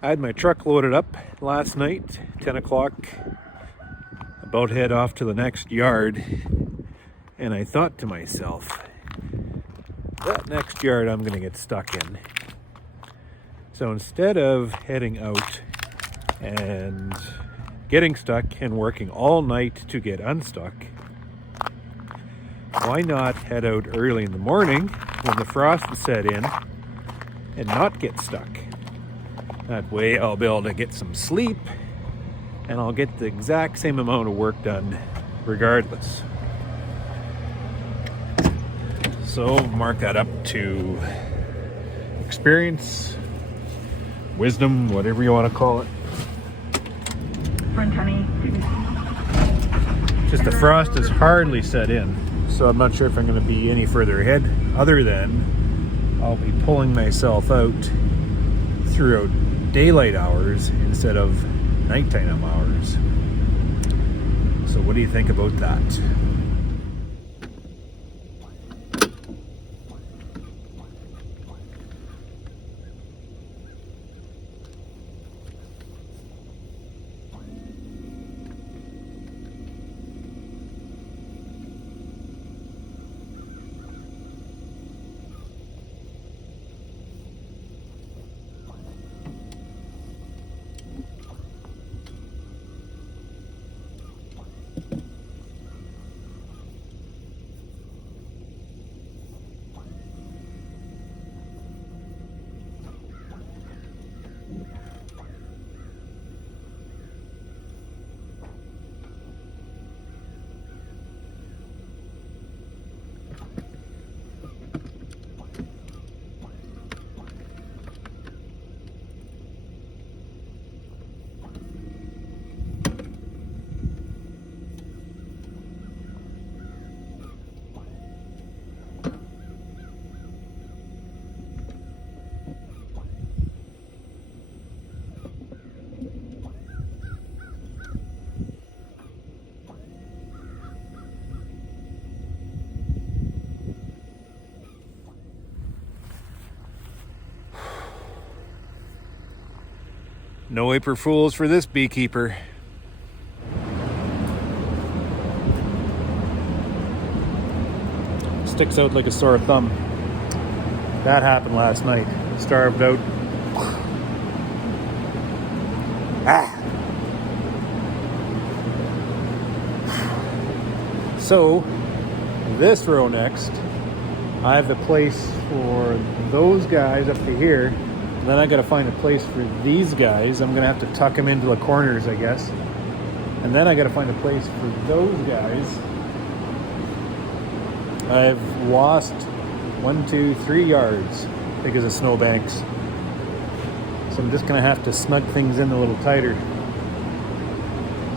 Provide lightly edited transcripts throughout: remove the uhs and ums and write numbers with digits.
I had my truck loaded up last night, 10 o'clock, about to head off to the next yard, and I thought to myself, that next yard I'm going to get stuck in. So instead of heading out and getting stuck and working all night to get unstuck, why not head out early in the morning when the frost is set in and not get stuck? That way I'll be able to get some sleep and I'll get the exact same amount of work done regardless. So mark that up to experience, wisdom, whatever you want to call it. Just the frost is hardly set in, so I'm not sure if I'm going to be any further ahead, other than I'll be pulling myself out throughout daylight hours instead of nighttime hours. So what do you think about that? No April Fools for this beekeeper. Sticks out like a sore thumb. That happened last night. Starved out. So, this row next, I have a place for those guys up to here. Then I got to find a place for these guys. I'm going to have to tuck them into the corners, I guess. And then I got to find a place for those guys. I've lost 1, 2, 3 yards because of snowbanks. So I'm just going to have to snug things in a little tighter.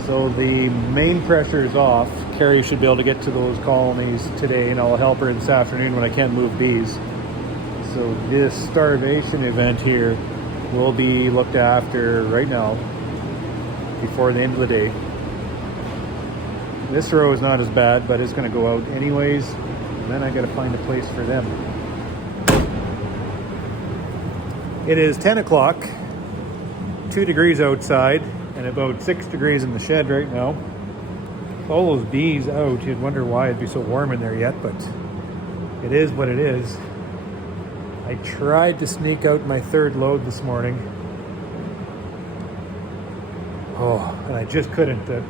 So the main pressure is off. Carrie should be able to get to those colonies today, and I'll help her this afternoon when I can't move bees. So this starvation event here will be looked after right now before the end of the day. This row is not as bad, but it's going to go out anyways. And then I got to find a place for them. It is 10 o'clock, 2 degrees outside, and about 6 degrees in the shed right now. All those bees out, you'd wonder why it'd be so warm in there yet, but it is what it is. I tried to sneak out my third load this morning. Oh, and I just couldn't. The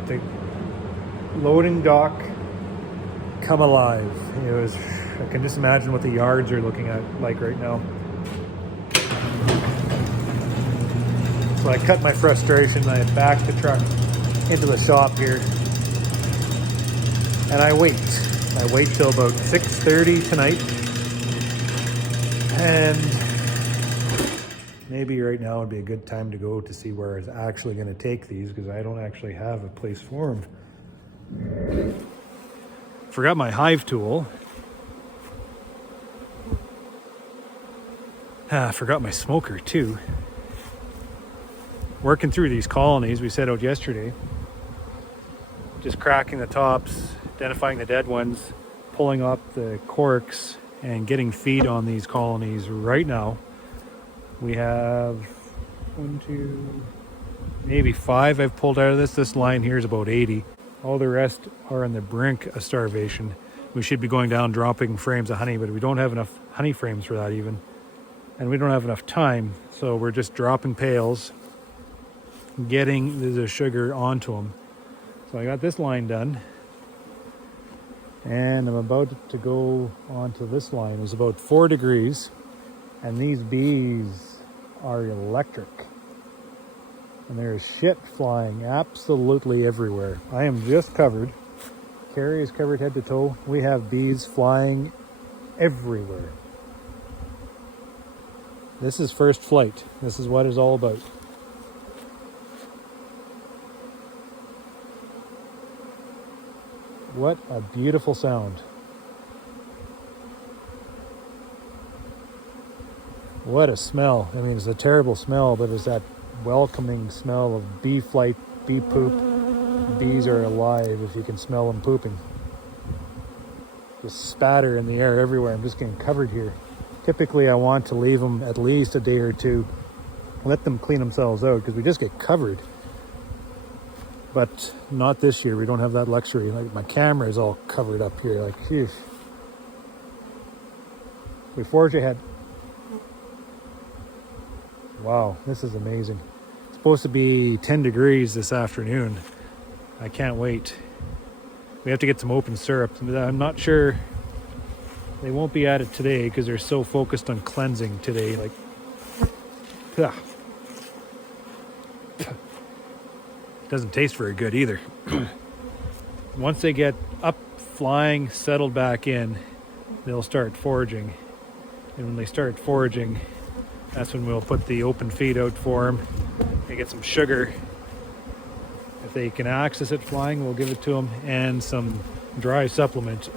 loading dock come alive. It was. I can just imagine what the yards are looking at like right now. So I cut my frustration. I backed the truck into the shop here, and I wait. I wait till about 6:30 tonight. And maybe right now would be a good time to go to see where it's actually going to take these, because I don't actually have a place for them. Forgot my hive tool. Forgot my smoker too. Working through these colonies we set out yesterday. Just cracking the tops, identifying the dead ones, pulling up the corks, and getting feed on these colonies right now. We have 1, 2, maybe 5 I've pulled out of this. This line here is about 80. All the rest are on the brink of starvation. We should be going down dropping frames of honey, but we don't have enough honey frames for that even. And we don't have enough time, so we're just dropping pails, getting the sugar onto them. So I got this line done, and I'm about to go onto this line. It's about 4 degrees, and these bees are electric. And there's shit flying absolutely everywhere. I am just covered. Carrie is covered head to toe. We have bees flying everywhere. This is first flight. This is what it's all about. What a beautiful sound. What a smell. I mean, it's a terrible smell, but it's that welcoming smell of bee flight, bee poop. Bees are alive if you can smell them pooping. Just spatter in the air everywhere. I'm just getting covered here. Typically, I want to leave them at least a day or two. Let them clean themselves out because we just get covered. But not this year. We don't have that luxury. Like, my camera is all covered up here. Like, phew. We forge ahead. Wow, this is amazing. It's supposed to be 10 degrees this afternoon. I can't wait. We have to get some open syrup. I'm not sure they won't be at it today because they're so focused on cleansing today. Like, ugh. Doesn't taste very good either. Once they get up, flying, settled back in, they'll start foraging. And when they start foraging, that's when we'll put the open feed out for them and get some sugar. If they can access it flying, we'll give it to them, and some dry supplement.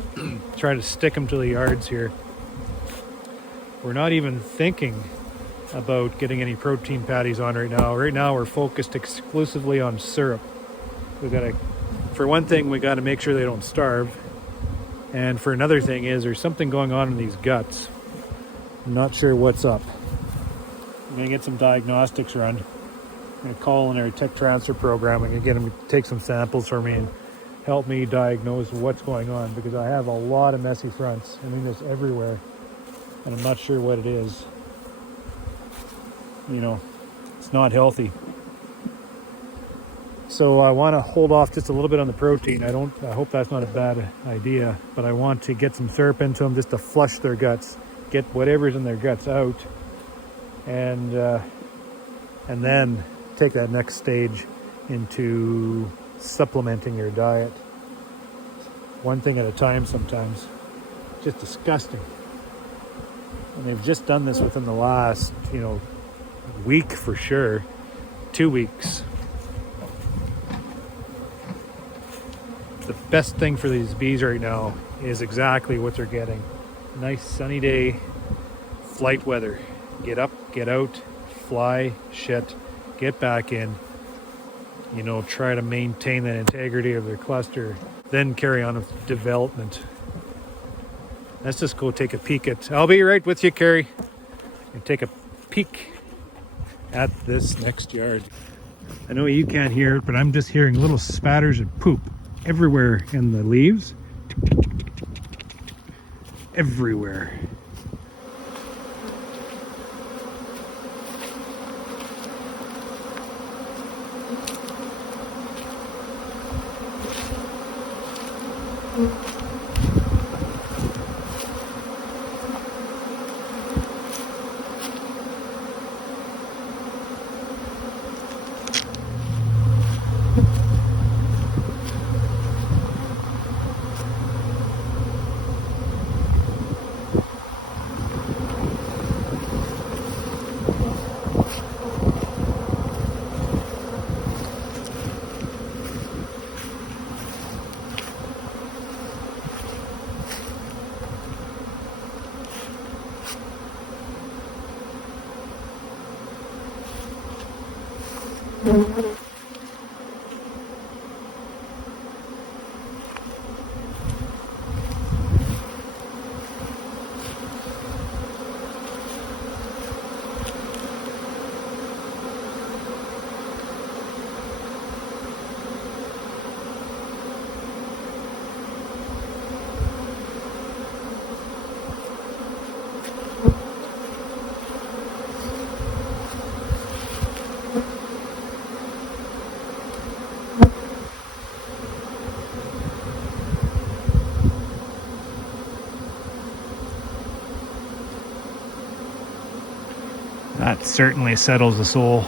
Try to stick them to the yards here. We're not even thinking about getting any protein patties on right now. Right now we're focused exclusively on syrup. For one thing, we got to make sure they don't starve. And for another thing is there's something going on in these guts. I'm not sure what's up. I'm going to get some diagnostics run. I'm going to call in our tech transfer program and get them to take some samples for me and help me diagnose what's going on, because I have a lot of messy fronts. I mean, it's everywhere, and I'm not sure what it is. You know, it's not healthy. So I want to hold off just a little bit on the protein. I hope that's not a bad idea, but I want to get some syrup into them just to flush their guts, get whatever's in their guts out, and then take that next stage into supplementing your diet. One thing at a time sometimes. Just disgusting. And they've just done this within the last, week for sure. 2 weeks. The best thing for these bees right now is exactly what they're getting. Nice sunny day, flight weather. Get up, get out, fly, shit, get back in. Try to maintain that integrity of their cluster, then carry on with development. Let's just go take a peek at, I'll be right with you, Carrie, and take a peek at this next yard. I know you can't hear it, but I'm just hearing little spatters of poop everywhere in the leaves. Everywhere. That certainly settles the soul.